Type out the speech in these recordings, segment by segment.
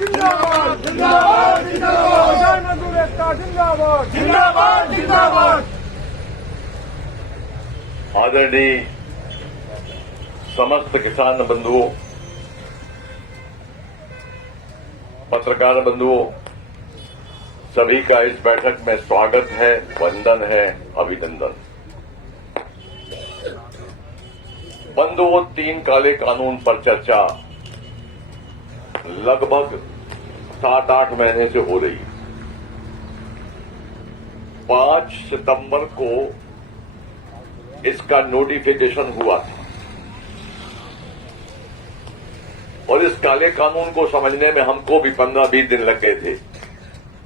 जिंदाबाद जिंदाबाद जिंदाबाद किसान मजदूर एकता जिंदाबाद जिंदाबाद जिंदाबाद। आदरणीय समस्त किसान बंधुओं, पत्रकार बंधुओं, सभी का इस बैठक में स्वागत है, वंदन है, अभिनंदन। बंधुओं, 3 काले कानून पर चर्चा लगभग 7-8 महीने से हो रही है। 5 सितंबर को इसका नोटिफिकेशन हुआ था और इस काले कानून को समझने में हमको भी 15-20 दिन लग गए थे।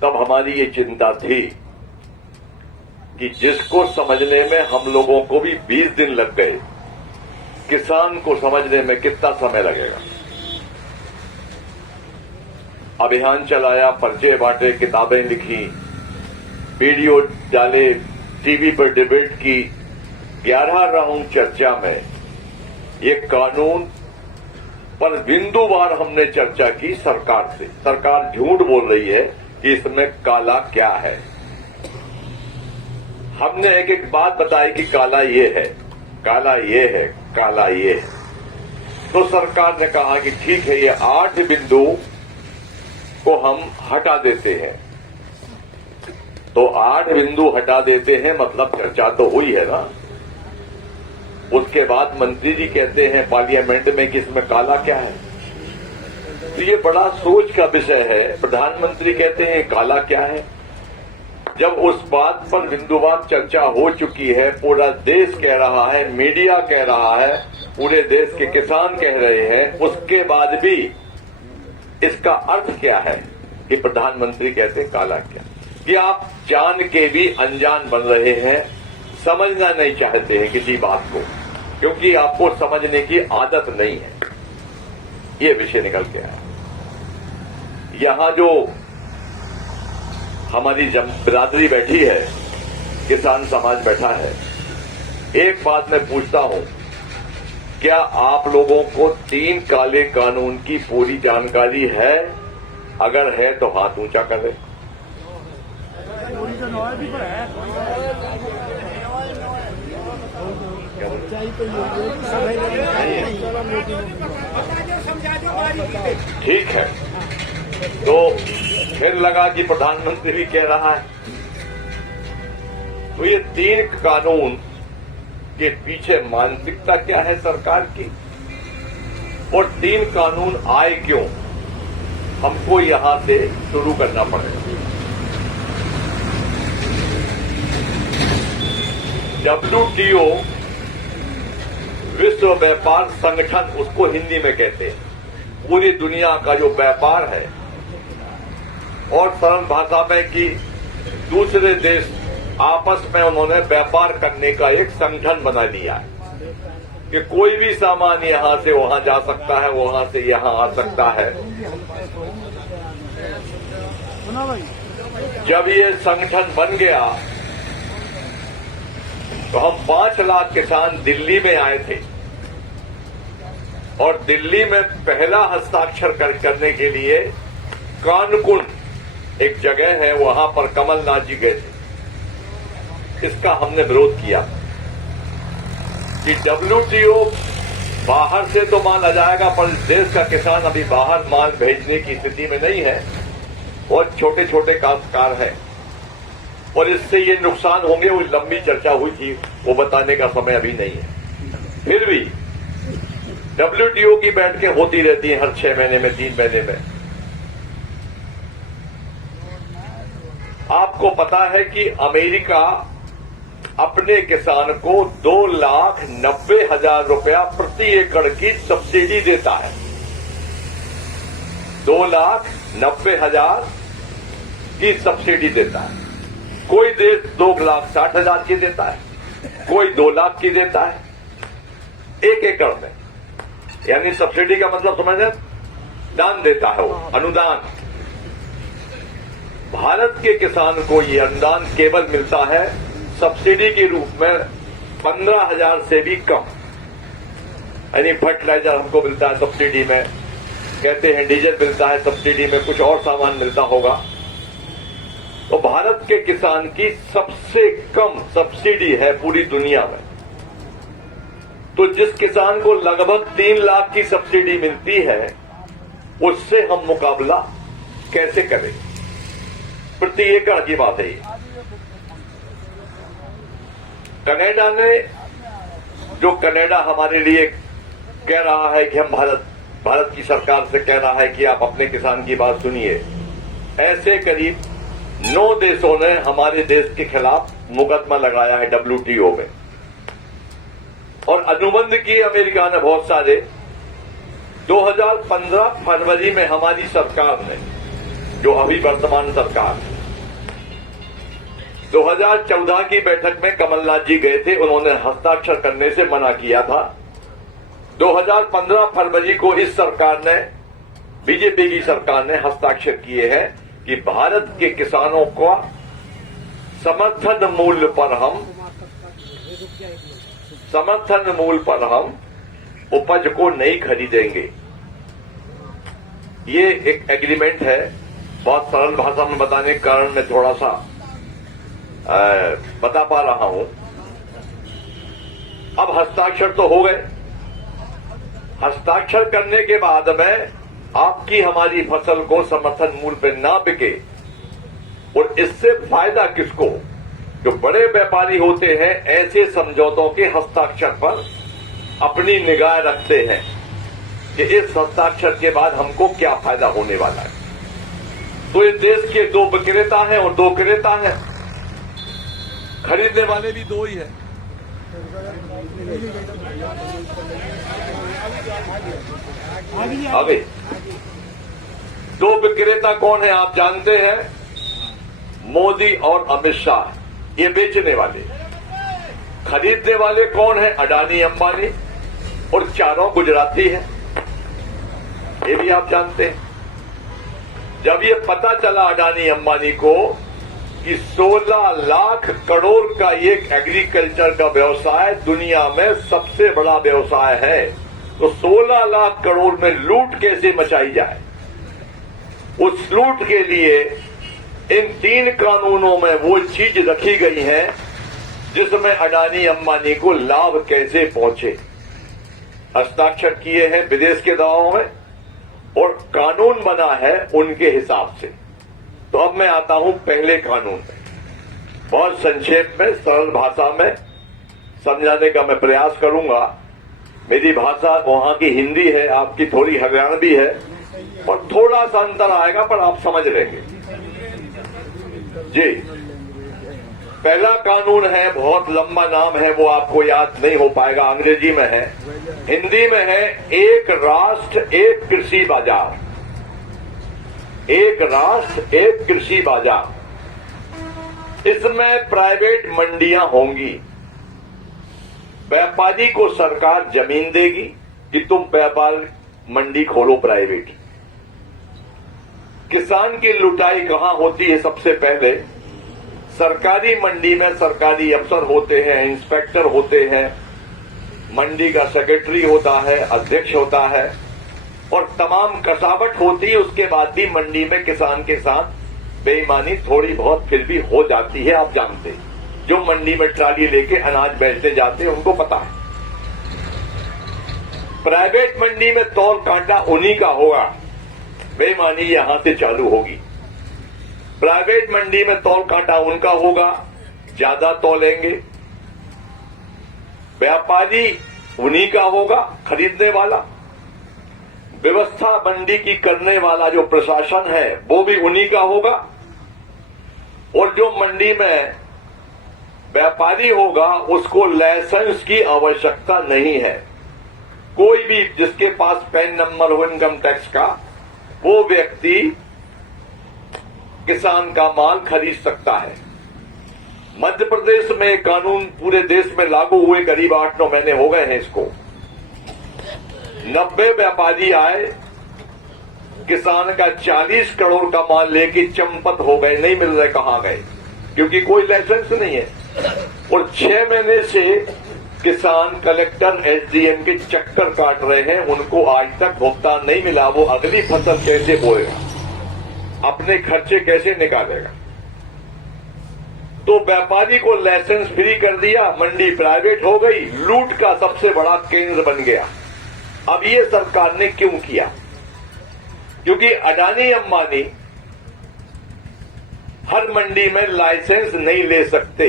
तब हमारी ये चिंता थी कि जिसको समझने में हम लोगों को भी 20 दिन लग गए, किसान को समझने में कितना समय लगेगा। अभियान चलाया, पर्चे बांटे, किताबें लिखी, वीडियो डाले, टीवी पर डिबेट की, 11 राउंड चर्चा में ये कानून पर बिंदुवार हमने चर्चा की सरकार से। सरकार झूठ बोल रही है कि इसमें काला क्या है। हमने एक एक बात बताई कि काला ये है, काला ये है, काला ये है। तो सरकार ने कहा कि ठीक है, ये 8 बिंदु को हम हटा देते हैं। तो 8 बिंदु हटा देते हैं मतलब चर्चा तो हुई है ना। उसके बाद मंत्री जी कहते हैं पार्लियामेंट में कि इसमें काला क्या है। तो ये बड़ा सोच का विषय है। प्रधानमंत्री कहते हैं काला क्या है। जब उस बात पर बिंदुवार चर्चा हो चुकी है, पूरा देश कह रहा है, मीडिया कह रहा है, पूरे देश के किसान कह रहे हैं, उसके बाद भी इसका अर्थ क्या है कि प्रधानमंत्री कहते हैं काला क्या। कि आप जान के भी अनजान बन रहे हैं, समझना नहीं चाहते हैं किसी बात को, क्योंकि आपको समझने की आदत नहीं है। ये विषय निकल के आया। यहां जो हमारी बिरादरी बैठी है, किसान समाज बैठा है, एक बात मैं पूछता हूं, क्या आप लोगों को 3 काले कानून की पूरी जानकारी है? अगर है तो हाथ ऊंचा करें। ठीक है, तो फिर लगा कि प्रधानमंत्री भी कह रहा है। तो ये 3 कानून के पीछे मानसिकता क्या है सरकार की, और 3 कानून आए क्यों, हमको यहां से शुरू करना पड़ेगा। WTO विश्व व्यापार संगठन, उसको हिंदी में कहते हैं, पूरी दुनिया का जो व्यापार है, और सरल भाषा में कि दूसरे देश आपस में उन्होंने व्यापार करने का एक संगठन बना लिया है कि कोई भी सामान यहां से वहां जा सकता है, वहां से यहां आ सकता है। जब ये संगठन बन गया तो हम 5 लाख किसान दिल्ली में आए थे, और दिल्ली में पहला हस्ताक्षर करने के लिए कानकुन एक जगह है, वहां पर कमलनाथ जी गए थे। इसका हमने विरोध किया कि WTO बाहर से तो माल आ जाएगा, पर इस देश का किसान अभी बाहर माल भेजने की स्थिति में नहीं है, और छोटे छोटे काश्तकार है, और इससे ये नुकसान होंगे। वो लंबी चर्चा हुई थी, वो बताने का समय अभी नहीं है। फिर भी WTO की बैठकें होती रहती हैं हर 6 महीने में, 3 महीने में। आपको पता है कि अमेरिका अपने किसान को 2,90,000 रुपया प्रति एकड़ की सब्सिडी देता है। 2,90,000 की सब्सिडी देता है। कोई देश 2,60,000 की देता है, कोई 2 लाख की देता है 1 एकड़ में। यानी सब्सिडी का मतलब समझे, दान देता है वो, अनुदान। भारत के किसान को ये अनुदान केवल मिलता है सब्सिडी के रूप में 15,000 से भी कम। यानी फर्टिलाइजर हमको मिलता है सब्सिडी में, कहते हैं डीजल मिलता है सब्सिडी में, कुछ और सामान मिलता होगा, तो भारत के किसान की सबसे कम सब्सिडी है पूरी दुनिया में। तो जिस किसान को लगभग 3 लाख की सब्सिडी मिलती है, उससे हम मुकाबला कैसे करें? प्रति एकड़ की बात है ये। कनाडा ने, जो कनाडा हमारे लिए कह रहा है कि हम भारत की सरकार से कह रहा है कि आप अपने किसान की बात सुनिए, ऐसे करीब 9 देशों ने हमारे देश के खिलाफ मुकदमा लगाया है WTO में, और अनुबंध की अमेरिका ने बहुत सारे। 2015 फरवरी में हमारी सरकार ने, जो अभी वर्तमान सरकार, 2014 की बैठक में कमलनाथ जी गए थे, उन्होंने हस्ताक्षर करने से मना किया था। 2015 फरवरी को इस सरकार ने, बीजेपी की सरकार ने हस्ताक्षर किए हैं कि भारत के किसानों को समर्थन मूल्य पर हम उपज को नहीं खरीदेंगे। ये एक एग्रीमेंट है। बहुत सरल भाषा में बताने के कारण मैं थोड़ा सा बता पा रहा हूं। अब हस्ताक्षर तो हो गए। हस्ताक्षर करने के बाद में आपकी हमारी फसल को समर्थन मूल्य पर ना बिके, और इससे फायदा किसको? जो बड़े व्यापारी होते हैं, ऐसे समझौतों के हस्ताक्षर पर अपनी निगाह रखते हैं कि इस हस्ताक्षर के बाद हमको क्या फायदा होने वाला है। तो इस देश के 2 विक्रेता हैं और 2 क्रेता हैं, खरीदने वाले भी 2 ही हैं। अभी 2 विक्रेता कौन है आप जानते हैं? मोदी और अमित शाह, ये बेचने वाले। खरीदने वाले कौन है? अडानी, अंबानी, और चारों गुजराती हैं, ये भी आप जानते हैं। जब ये पता चला अडानी अंबानी को कि 16 लाख करोड़ का ये एग्रीकल्चर का व्यवसाय दुनिया में सबसे बड़ा व्यवसाय है, तो 16 लाख करोड़ में लूट कैसे मचाई जाए, उस लूट के लिए इन 3 कानूनों में वो चीज रखी गई है जिसमें अडानी अंबानी को लाभ कैसे पहुंचे। हस्ताक्षर किए हैं विदेश के दबाव में, और कानून बना है उनके हिसाब से। तो अब मैं आता हूं पहले कानून में। बहुत संक्षेप में, सरल भाषा में समझाने का मैं प्रयास करूंगा। मेरी भाषा वहां की हिंदी है, आपकी थोड़ी हरियाणवी है, और थोड़ा सा अंतर आएगा, पर आप समझ लेंगे जी। पहला कानून है, बहुत लंबा नाम है, वो आपको याद नहीं हो पाएगा, अंग्रेजी में है, हिंदी में है, एक राष्ट्र एक कृषि बाजार। एक राष्ट्र एक कृषि बाजार। इसमें प्राइवेट मंडियां होंगी। व्यापारी को सरकार जमीन देगी कि तुम व्यापार मंडी खोलो प्राइवेट। किसान की लुटाई कहां होती है? सबसे पहले सरकारी मंडी में सरकारी अफसर होते हैं, इंस्पेक्टर होते हैं, मंडी का सेक्रेटरी होता है, अध्यक्ष होता है, और तमाम कसावट होती है। उसके बाद भी मंडी में किसान के साथ बेईमानी थोड़ी बहुत फिर भी हो जाती है, आप जानते हैं। जो मंडी में ट्राली लेके अनाज बेचते जाते हैं उनको पता है। प्राइवेट मंडी में तौल कांटा उन्हीं का होगा, बेईमानी यहां से चालू होगी। प्राइवेट मंडी में तौल कांटा उनका होगा, ज्यादा तौलेंगे। व्यापारी उन्हीं का होगा, खरीदने वाला। व्यवस्था मंडी की करने वाला जो प्रशासन है वो भी उन्हीं का होगा, और जो मंडी में व्यापारी होगा उसको लाइसेंस की आवश्यकता नहीं है। कोई भी जिसके पास पैन नंबर हो इनकम टैक्स का, वो व्यक्ति किसान का माल खरीद सकता है। मध्य प्रदेश में कानून पूरे देश में लागू हुए करीब 8-9 महीने हो गए हैं इसको। 90 व्यापारी आए, किसान का 40 करोड़ का माल लेके चंपत हो गए, नहीं मिल रहे, कहां गए, क्योंकि कोई लाइसेंस नहीं है। और 6 महीने से किसान कलेक्टर एसडीएम के चक्कर काट रहे हैं, उनको आज तक भुगतान नहीं मिला। वो अगली फसल कैसे बोएगा, अपने खर्चे कैसे निकालेगा? तो व्यापारी को लाइसेंस फ्री कर दिया, मंडी प्राइवेट हो गई, लूट का सबसे बड़ा केंद्र बन गया। अब ये सरकार ने क्यों किया? क्योंकि अडानी अंबानी हर मंडी में लाइसेंस नहीं ले सकते।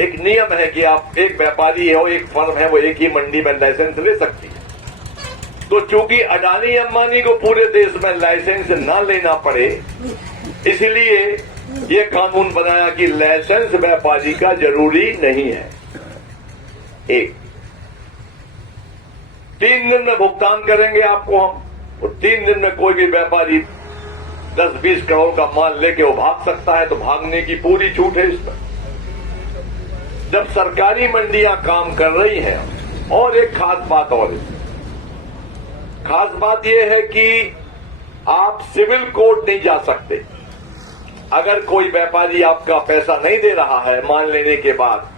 एक नियम है कि आप एक व्यापारी हो, एक फर्म है, वो एक ही मंडी में लाइसेंस ले सकती है। तो चूंकि अडानी अंबानी को पूरे देश में लाइसेंस ना लेना पड़े, इसलिए ये कानून बनाया कि लाइसेंस व्यापारी का जरूरी नहीं है। एक 3 दिन में भुगतान करेंगे आपको हम, और 3 दिन में कोई भी व्यापारी 10-20 करोड़ का माल लेके वो भाग सकता है, तो भागने की पूरी छूट है इसमें। जब सरकारी मंडियां काम कर रही हैं, और एक खास बात और है, खास बात यह है कि आप सिविल कोर्ट नहीं जा सकते। अगर कोई व्यापारी आपका पैसा नहीं दे रहा है माल लेने के बाद,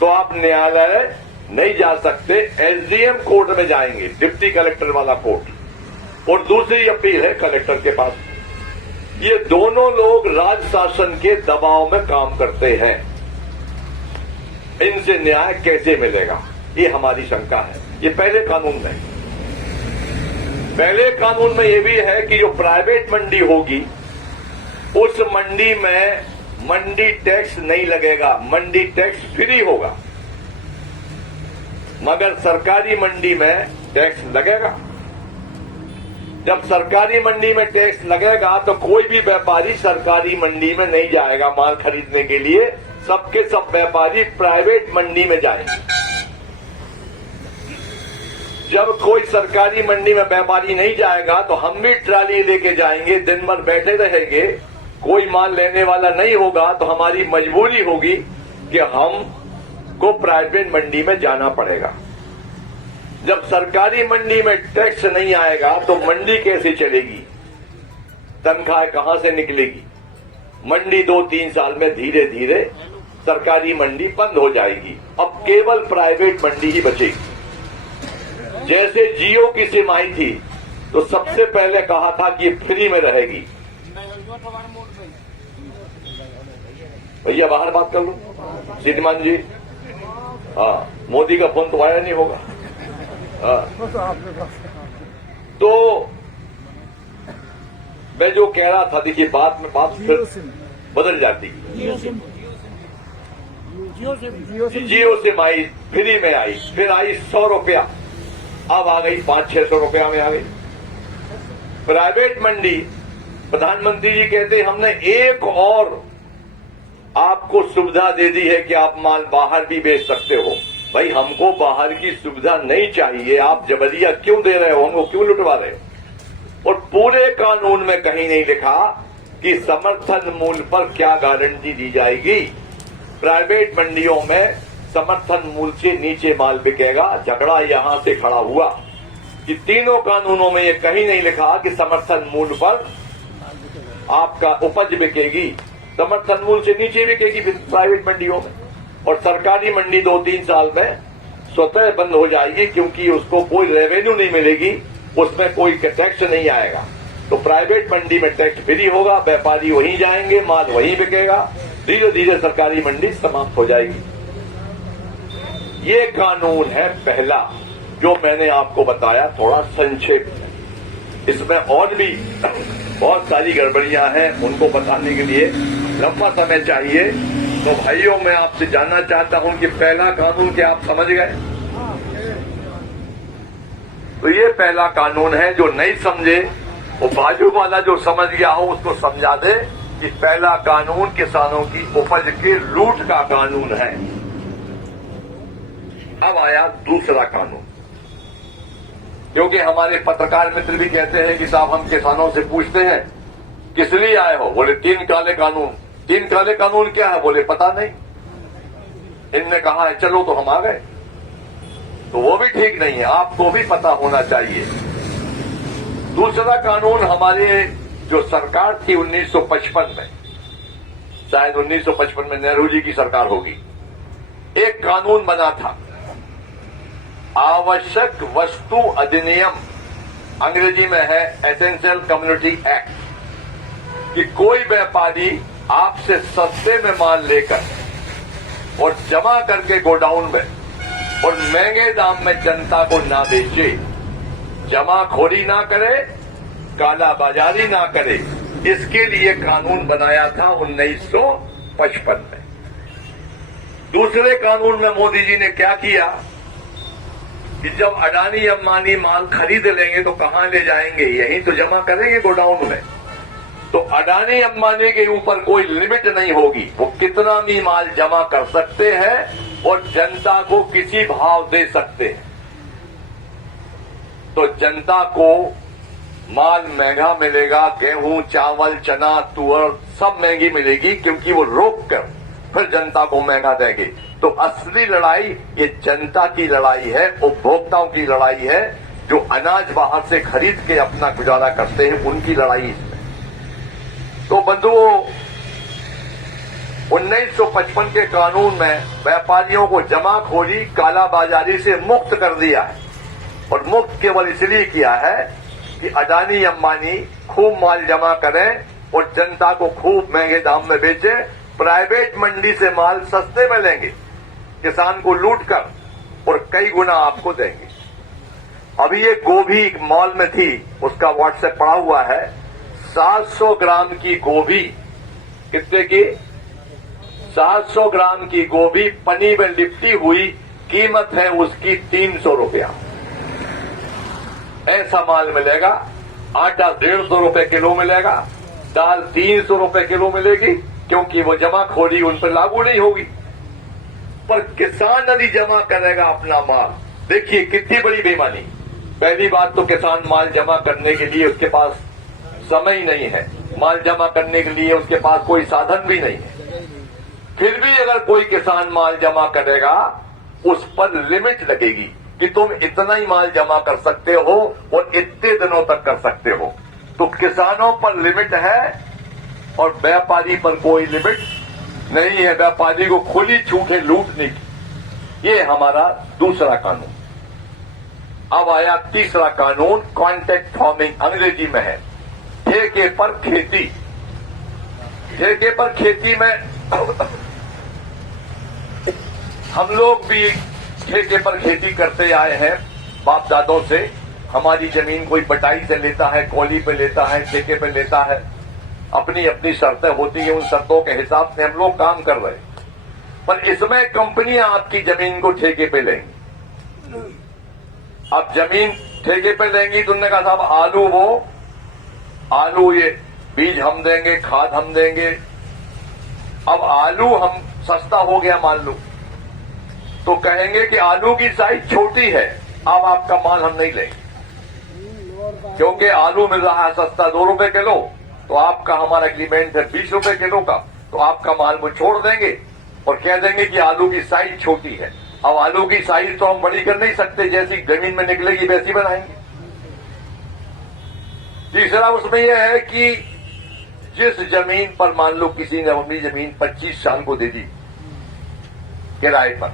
तो आप न्यायालय नहीं जा सकते, एसडीएम कोर्ट में जाएंगे, डिप्टी कलेक्टर वाला कोर्ट। और दूसरी अपील है कलेक्टर के पास। ये दोनों लोग राज शासन के दबाव में काम करते हैं, इनसे न्याय कैसे मिलेगा, ये हमारी शंका है। ये पहले कानून में, पहले कानून में ये भी है कि जो प्राइवेट मंडी होगी, उस मंडी में मंडी टैक्स नहीं लगेगा, मंडी टैक्स फ्री होगा। मगर सरकारी मंडी में टैक्स लगेगा। जब सरकारी मंडी में टैक्स लगेगा तो कोई भी व्यापारी सरकारी मंडी में नहीं जाएगा माल खरीदने के लिए, सबके सब व्यापारी प्राइवेट मंडी में जाएंगे। जब कोई सरकारी मंडी में व्यापारी नहीं जाएगा तो हम भी ट्राली लेके जाएंगे, दिन भर बैठे रहेंगे, कोई माल लेने वाला नहीं होगा, तो हमारी मजबूरी होगी कि हम को प्राइवेट मंडी में जाना पड़ेगा। जब सरकारी मंडी में टैक्स नहीं आएगा तो मंडी कैसे चलेगी, तनख्वाह कहां से निकलेगी? मंडी 2-3 साल में धीरे धीरे सरकारी मंडी बंद हो जाएगी, अब केवल प्राइवेट मंडी ही बचेगी। जैसे जियो की सिम आई थी तो सबसे पहले कहा था कि फ्री में रहेगी। भैया बाहर बात कर लो, श्रीमान जी। हाँ, मोदी का फोन तो आया नहीं होगा। हाँ, तो मैं जो कह रहा था, देखिए बात में बात फिर बदल जाती। जियो सिम आई, फ्री में आई, फिर आई 100 रुपया, अब आ गई 500-600 रुपया में आ गई। प्राइवेट मंडी, प्रधानमंत्री जी कहते हमने एक और आपको सुविधा दे दी है कि आप माल बाहर भी बेच सकते हो। भाई, हमको बाहर की सुविधा नहीं चाहिए, आप जबरिया क्यों दे रहे हो, हमको क्यों लुटवा रहे हो? और पूरे कानून में कहीं नहीं लिखा कि समर्थन मूल्य पर क्या गारंटी दी जाएगी। प्राइवेट मंडियों में समर्थन मूल्य से नीचे माल बिकेगा। झगड़ा यहां से खड़ा हुआ कि तीनों कानूनों में ये कहीं नहीं लिखा कि समर्थन मूल्य पर आपका उपज बिकेगी, समर्थन मूल्य से नीचे बिकेगी प्राइवेट मंडियों में। और सरकारी मंडी 2-3 साल में स्वतः बंद हो जाएगी, क्योंकि उसको कोई रेवेन्यू नहीं मिलेगी, उसमें कोई टैक्स नहीं आएगा। तो प्राइवेट मंडी में टैक्स फ्री होगा, व्यापारी वहीं जाएंगे, माल वहीं बिकेगा, धीरे धीरे सरकारी मंडी समाप्त हो जाएगी। ये कानून है पहला जो मैंने आपको बताया, थोड़ा संक्षेप में। इसमें और भी बहुत सारी गड़बड़ियां हैं, उनको बताने के लिए लंबा समय चाहिए। तो भाइयों, मैं आपसे जानना चाहता हूं कि पहला कानून क्या आप समझ गए? तो ये पहला कानून है, जो नहीं समझे वो बाजू वाला जो समझ गया हो उसको समझा दे कि पहला कानून किसानों की उपज के लूट का कानून है। अब आया दूसरा कानून, क्योंकि हमारे पत्रकार मित्र भी कहते हैं कि साहब हम किसानों से पूछते हैं किस लिए आए हो, बोले 3 काले कानून। 3 काले कानून क्या है, बोले पता नहीं, इनने कहा है चलो तो हम आ गए। तो वो भी ठीक नहीं है, आपको भी पता होना चाहिए। दूसरा कानून हमारे जो सरकार थी 1955 में, शायद 1955 में नेहरू जी की सरकार होगी, एक कानून बना था आवश्यक वस्तु अधिनियम, अंग्रेजी में है एसेंशियल कम्युनिटी एक्ट, कि कोई व्यापारी आपसे सस्ते में माल लेकर और जमा करके गोडाउन में और महंगे दाम में जनता को ना बेचे, जमाखोरी ना करे, कालाबाजारी ना करे, इसके लिए कानून बनाया था 1955 में। दूसरे कानून में मोदी जी ने क्या किया कि जब अडानी अंबानी माल खरीद लेंगे तो कहां ले जाएंगे, यहीं तो जमा करेंगे गोडाउन में। तो अडानी अंबानी के ऊपर कोई लिमिट नहीं होगी, वो कितना भी माल जमा कर सकते हैं और जनता को किसी भाव दे सकते हैं। तो जनता को माल महंगा मिलेगा, गेहूं, चावल, चना, तुअर सब महंगी मिलेगी, क्योंकि वो रोक कर फिर जनता को महंगा देंगे। तो असली लड़ाई ये जनता की लड़ाई है, उपभोक्ताओं की लड़ाई है, जो अनाज बाहर से खरीद के अपना गुजारा करते हैं, उनकी लड़ाई इसमें। तो बंधुओं, 1955 के कानून में व्यापारियों को जमाखोरी, कालाबाजारी से मुक्त कर दिया है, और मुक्त केवल इसलिए किया है कि अडानी अंबानी खूब माल जमा करें और जनता को खूब महंगे दाम में बेचें, प्राइवेट मंडी से माल सस्ते में लेंगे, किसान को लूट कर और कई गुना आपको देंगे। अभी ये गोभी एक मॉल में थी, उसका व्हाट्सएप पड़ा हुआ है, 700 ग्राम की गोभी, कितने की? 700 ग्राम की गोभी पनी में लिपटी हुई, कीमत है उसकी 300 रुपया। ऐसा माल मिलेगा। आटा 150 रुपए किलो मिलेगा, दाल 300 रुपए किलो मिलेगी, क्योंकि वो जमाखोरी उन पर लागू नहीं होगी। पर किसान यदि जमा करेगा अपना माल, देखिए कितनी बड़ी बेईमानी। पहली बात तो किसान माल जमा करने के लिए उसके पास समय ही नहीं है, माल जमा करने के लिए उसके पास कोई साधन भी नहीं है। फिर भी अगर कोई किसान माल जमा करेगा, उस पर लिमिट लगेगी कि तुम इतना ही माल जमा कर सकते हो और इतने दिनों तक कर सकते हो। तो किसानों पर लिमिट है और व्यापारी पर कोई लिमिट नहीं है। व्यापारी को खुली छूट है लूटने की। ये हमारा दूसरा कानून। अब आया तीसरा कानून, कॉन्ट्रैक्ट फार्मिंग, अंग्रेजी में है ठेके पर खेती। ठेके पर खेती में हम लोग भी ठेके पर खेती करते आए हैं बाप दादों से। हमारी जमीन कोई बटाई से लेता है, कौली पे लेता है, ठेके पे लेता है, अपनी अपनी शर्तें होती है, उन शर्तों के हिसाब से हम लोग काम कर रहे हैं। पर इसमें कंपनियां आपकी जमीन को ठेके पे लेंगी। अब जमीन ठेके पे लेंगी तो उन्होंने कहा साहब आलू वो, आलू ये बीज हम देंगे, खाद हम देंगे। अब आलू हम सस्ता हो गया मान लो, तो कहेंगे कि आलू की साइज छोटी है, अब आपका माल हम नहीं लेंगे, क्योंकि आलू मिल रहा है सस्ता 2 रुपए किलो, तो आपका हमारा एग्रीमेंट है 20 रुपए किलो का, तो आपका माल वो छोड़ देंगे और कह देंगे कि आलू की साइज छोटी है। अब आलू की साइज तो हम बड़ी कर नहीं सकते, जैसी जमीन में निकलेगी वैसी बनाएंगे। तीसरा उसमें यह है कि जिस जमीन पर मान लो किसी ने अपनी जमीन 25 साल को दे दी किराए पर,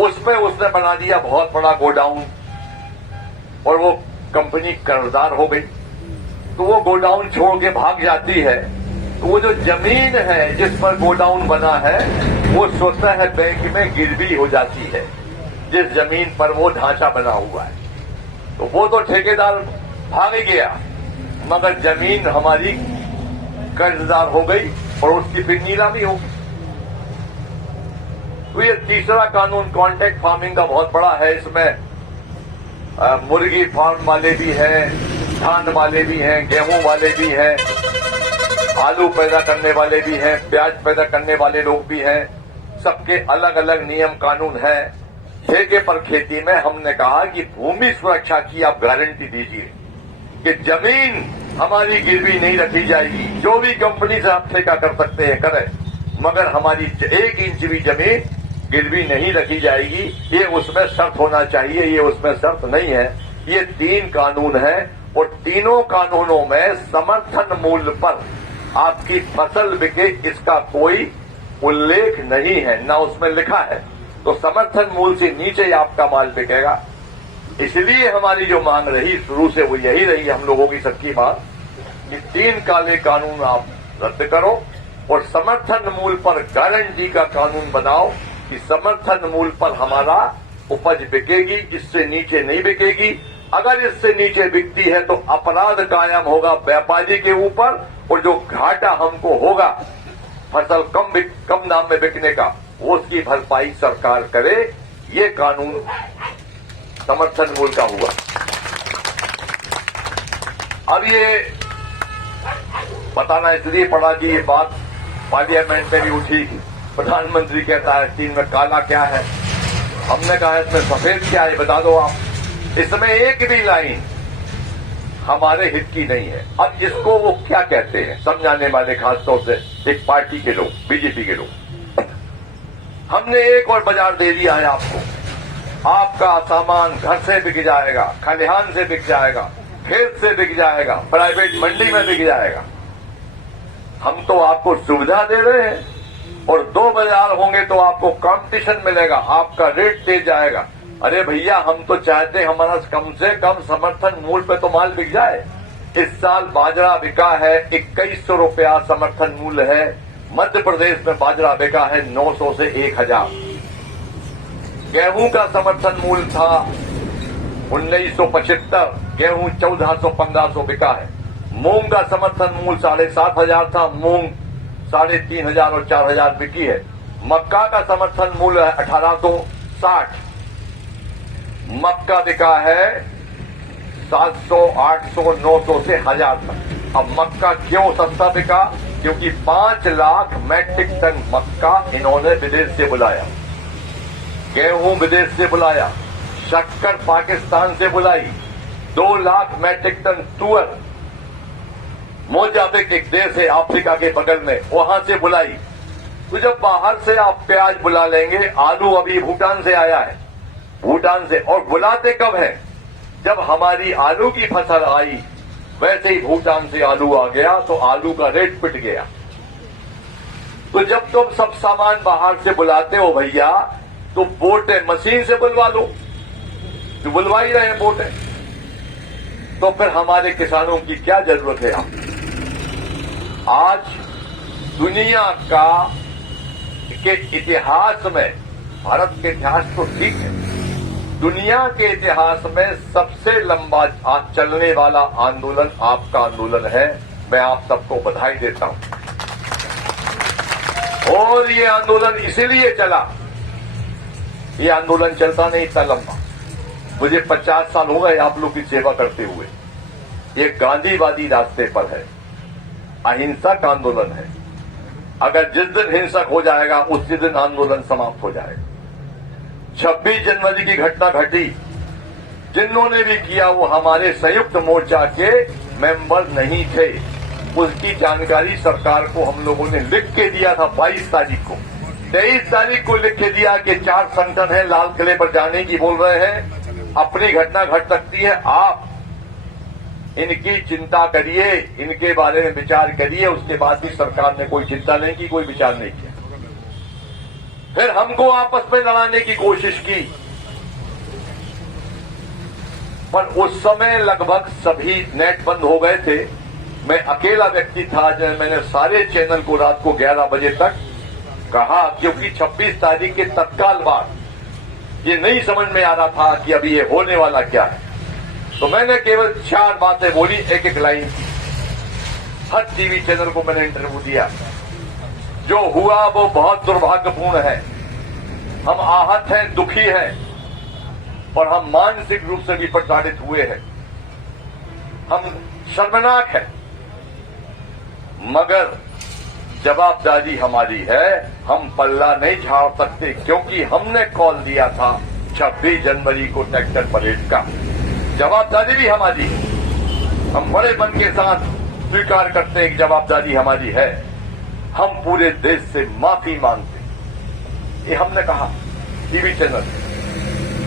उसमें उसने बना दिया बहुत बड़ा गोडाउन और वो कंपनी कर्जदार हो गई, तो वो गोडाउन छोड़ के भाग जाती है, तो वो जो जमीन है जिस पर गोडाउन बना है वो स्वतः बैंक में गिरवी हो जाती है, जिस जमीन पर वो ढांचा बना हुआ है। तो वो तो ठेकेदार भाग गया, मगर जमीन हमारी कर्जदार हो गई और उसकी फिर नीलामी हो गई। तो ये तीसरा कानून कॉन्ट्रैक्ट फार्मिंग का बहुत बड़ा है। इसमें मुर्गी फार्म वाले भी हैं, धान वाले भी हैं, गेहूं वाले भी हैं, आलू पैदा करने वाले भी हैं, प्याज पैदा करने वाले लोग भी हैं। सबके अलग अलग नियम कानून हैं। ठेके पर खेती में हमने कहा कि भूमि सुरक्षा की आप गारंटी दीजिए कि जमीन हमारी गिरवी नहीं रखी जाएगी। जो भी कंपनी से आप ठेका कर सकते हैं करें, मगर हमारी 1 इंच भी जमीन गिरवी नहीं रखी जाएगी, ये उसमें शर्त होना चाहिए। ये उसमें शर्त नहीं है। ये 3 कानून है और तीनों कानूनों में समर्थन मूल्य पर आपकी फसल बिके इसका कोई उल्लेख नहीं है, ना उसमें लिखा है। तो समर्थन मूल्य से नीचे ही आपका माल बिकेगा। इसलिए हमारी जो मांग रही शुरू से वो यही रही, हम लोगों की सबकी मांग, कि 3 काले कानून आप रद्द करो और समर्थन मूल्य पर गारंटी का कानून बनाओ कि समर्थन मूल्य पर हमारा उपज बिकेगी, इससे नीचे नहीं बिकेगी। अगर इससे नीचे बिकती है तो अपराध कायम होगा व्यापारी के ऊपर, और जो घाटा हमको होगा फसल कम दाम में बिकने का, वो उसकी भरपाई सरकार करे। ये कानून समर्थन मूल्य का हुआ। अब ये बताना इसलिए पड़ा कि ये बात पार्लियामेंट में भी उठी। प्रधानमंत्री कहता है 3 में काला क्या है, हमने कहा इसमें सफेद क्या है, बता दो आप। इसमें एक भी लाइन हमारे हित की नहीं है। अब इसको वो क्या कहते हैं समझाने वाले, खासतौर से एक पार्टी के लोग, बीजेपी के लोग। हमने एक और बाजार दे दिया है आपको, आपका सामान घर से बिक जाएगा, खलिहान से बिक जाएगा, खेत से बिक जाएगा, प्राइवेट मंडी में बिक जाएगा। हम तो आपको सुविधा दे रहे हैं, और 2 बाजार होंगे तो आपको कंपटीशन मिलेगा, आपका रेट तेज जाएगा। अरे भैया, हम तो चाहते हैं हमारा कम से कम समर्थन मूल्य पे तो माल बिक जाए। इस साल बाजरा बिका है 2100 रुपया समर्थन मूल्य है। मध्य प्रदेश में बाजरा बिका है 900 से 1000। गेहूं का समर्थन मूल्य था 1975, गेहूं 1400-1500 बिका है। मूंग का समर्थन मूल्य 7500 था, मूंग 3500 और 4000 बिकी है। मक्का का समर्थन मूल्य है 1860, मक्का बिका है 700, 800, 900 से 1000 तक। अब मक्का क्यों सस्ता बिका? क्योंकि 5 लाख मैट्रिक टन मक्का इन्होंने विदेश से बुलाया, गेहूं विदेश से बुलाया, शक्कर पाकिस्तान से बुलाई, 2 लाख मैट्रिक टन तुअर मोजाबिक एक देश है अफ्रीका के बगल में, वहां से बुलाई। तो जब बाहर से आप प्याज बुला लेंगे, आलू अभी भूटान से आया है, भूटान से, और बुलाते कब है? जब हमारी आलू की फसल आई, वैसे ही भूटान से आलू आ गया तो आलू का रेट पिट गया। तो जब तुम सब सामान बाहर से बुलाते हो भैया, तो बोटें मशीन से बुलवा लो, तो बुलवा ही रहे हैं बोटें। तो फिर हमारे किसानों की क्या जरूरत है? आज दुनिया के इतिहास में, भारत के इतिहास तो ठीक है, दुनिया के इतिहास में सबसे लंबा चलने वाला आंदोलन आपका आंदोलन है। मैं आप सबको बधाई देता हूं। और ये आंदोलन इसीलिए चला, ये आंदोलन चलता नहीं इतना लंबा। मुझे 50 साल हो गए आप लोग की सेवा करते हुए। ये गांधीवादी रास्ते पर है, अहिंसक आंदोलन है। अगर जिस दिन हिंसक हो जाएगा उसी दिन आंदोलन समाप्त हो जाएगा। 26 जनवरी की घटना घटी, जिन्होंने भी किया वो हमारे संयुक्त मोर्चा के मेंबर नहीं थे। उसकी जानकारी सरकार को हम लोगों ने लिख के दिया था 22 तारीख को। 23 तारीख को लिख के दिया कि 4 संगठन है लाल किले पर जाने की बोल रहे हैं, अपनी घटना घट सकती है, आप इनकी चिंता करिए, इनके बारे में विचार करिए। उसके बाद भी सरकार ने कोई चिंता नहीं की, कोई विचार नहीं किया। फिर हमको आपस में लड़ाने की कोशिश की, पर उस समय लगभग सभी नेट बंद हो गए थे। मैं अकेला व्यक्ति था, जब मैंने सारे चैनल को रात को 11 बजे तक कहा, क्योंकि 26 तारीख के तत्काल बाद ये नहीं समझ में आ रहा था कि अभी ये होने वाला क्या है। तो मैंने केवल 4 बातें बोली, एक लाइन की। हर टीवी चैनल को मैंने इंटरव्यू दिया। जो हुआ वो बहुत दुर्भाग्यपूर्ण है, हम आहत हैं, दुखी हैं, और हम मानसिक रूप से भी प्रताड़ित हुए हैं, हम शर्मनाक हैं। मगर जवाबदारी हमारी है, हम पल्ला नहीं झाड़ सकते, क्योंकि हमने कॉल दिया था 26 जनवरी को ट्रैक्टर परेड का। जवाबदारी भी हमारी, हम बड़े मन के साथ स्वीकार करते हैं कि जवाबदारी हमारी है। हम पूरे देश से माफी मांगते, ये हमने कहा टीवी चैनल।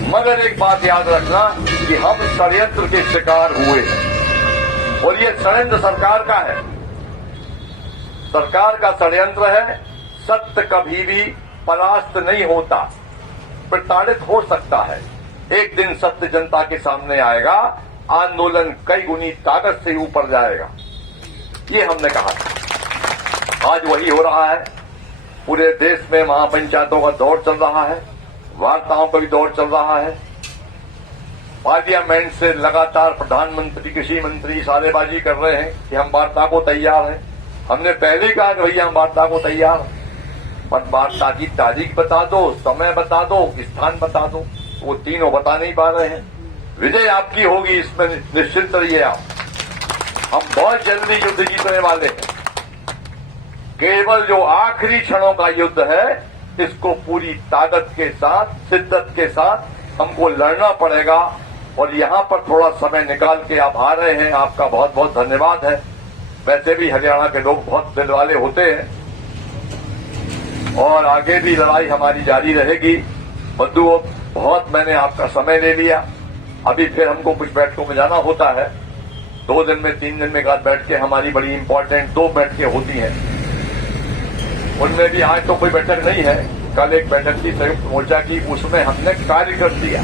मगर एक बात याद रखना कि हम षड्यंत्र के शिकार हुए, और ये षड्यंत्र सरकार का है, सरकार का षड्यंत्र है। सत्य कभी भी परास्त नहीं होता, प्रताड़ित हो सकता है। एक दिन सत्य जनता के सामने आएगा, आंदोलन कई गुनी ताकत से ऊपर जाएगा, ये हमने कहा था। आज वही हो रहा है। पूरे देश में महापंचायतों का दौर चल रहा है, वार्ताओं का भी दौर चल रहा है। पार्लियामेंट से लगातार प्रधानमंत्री, कृषि मंत्री इशारेबाजी कर रहे हैं कि हम वार्ता को तैयार हैं। हमने पहले ही कहा कि भैया हम वार्ता को तैयार हैं, पर वार्ता की तारीख बता दो, समय बता दो, स्थान बता दो। वो तीनों बता नहीं पा रहे हैं। विजय आपकी होगी, इसमें निश्चित रहिए आप। हम बहुत जल्दी युद्ध जीतने वाले हैं। केवल जो आखिरी क्षणों का युद्ध है, इसको पूरी ताकत के साथ, शिद्दत के साथ हमको लड़ना पड़ेगा। और यहां पर थोड़ा समय निकाल के आप आ रहे हैं, आपका बहुत बहुत धन्यवाद है। वैसे भी हरियाणा के लोग बहुत दिल वाले होते हैं और आगे भी लड़ाई हमारी जारी रहेगी। बद्दू, बहुत मैंने आपका समय ले लिया। अभी फिर हमको कुछ बैठकों में जाना होता है। 2 दिन में 3 दिन में एक आध बैठकें हमारी बड़ी इंपॉर्टेंट 2 बैठकें होती हैं। उनमें भी आज तो कोई बैठक नहीं है। कल एक बैठक थी संयुक्त मोर्चा की, उसमें हमने कार्यक्रम दिया।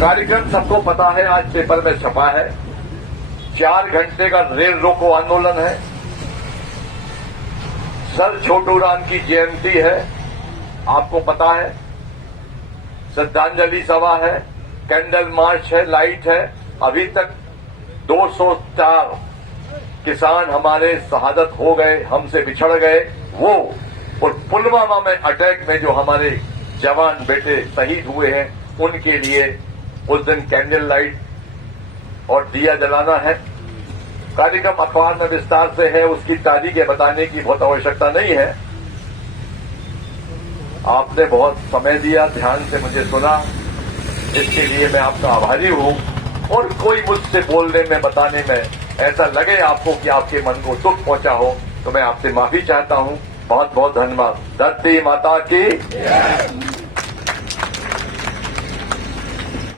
कार्यक्रम सबको पता है, आज पेपर में छपा है। 4 घंटे का रेल रोको आंदोलन है। सर छोटू राम की जयंती है, आपको पता है। श्रद्धांजलि सभा है, कैंडल मार्च है, लाइट है। अभी तक 204 किसान हमारे शहादत हो गए, हमसे बिछड़ गए। वो और पुलवामा में अटैक में जो हमारे जवान बेटे शहीद हुए हैं, उनके लिए उस दिन कैंडल लाइट और दिया जलाना है। कार्यक्रम अखबार में विस्तार से है, उसकी तारीखें बताने की बहुत आवश्यकता नहीं है। आपने बहुत समय दिया, ध्यान से मुझे सुना, इसके लिए मैं आपका आभारी हूं। और कोई मुझसे बोलने में, बताने में ऐसा लगे आपको कि आपके मन को दुख पहुंचा हो, तो मैं आपसे माफी चाहता हूं। बहुत बहुत धन्यवाद। धरती माता की